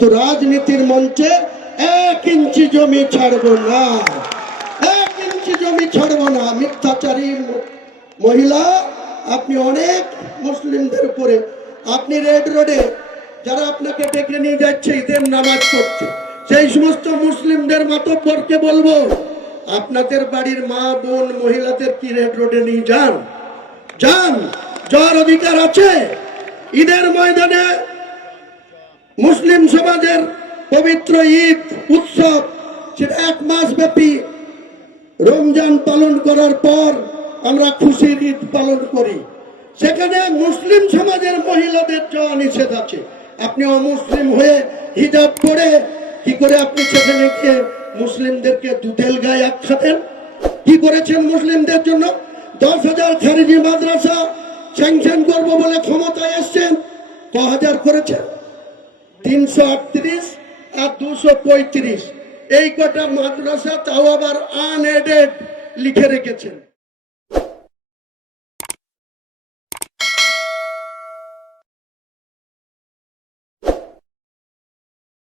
তো রাজনীতির মঞ্চে 1 ইঞ্চি জমি ছাড়বো না, 1 ইঞ্চি জমি ছাড়বো না। মিথ্যাচারী মহিলা, আপনি অনেক মুসলিমদের উপরে, আপনি রেড রোডে যারা আপনাকে ডেকে নিয়ে যাচ্ছে ঈদের নামাজ পড়তে, সেই সমস্ত মুসলিমদের মাতব্বরকে বলবো, আপনাদের বাড়ির মা বোন মহিলাদের কি রেড রোডে নিয়ে যান, যান, যার অধিকার আছে। ঈদের ময়দানে মুসলিম সমাজের পবিত্র ঈদ উৎসব, সেটা 1 মাস ব্যাপী রমজান পালন করার পর আমরা খুশির ঈদ পালন করি, সেখানে মুসলিম সমাজের মহিলাদের যাওয়া নিষেধ আছে। আপনি অমুসলিম হয়ে হিজাব পরে কি করে আপনি সেখানে গিয়ে মুসলিমদেরকে দুধেল গায়ে আখ্যা দেন? কি করেছেন মুসলিমদের জন্য? 10,000 খারিজি মাদ্রাসা স্যাংশন করবো বলে ক্ষমতায় এসছেন, ক হাজার করেছেন? 338 আর 235, এই কটা মাদ্রাসা, তাও আবার আনএডেড লিখে রেখেছেন।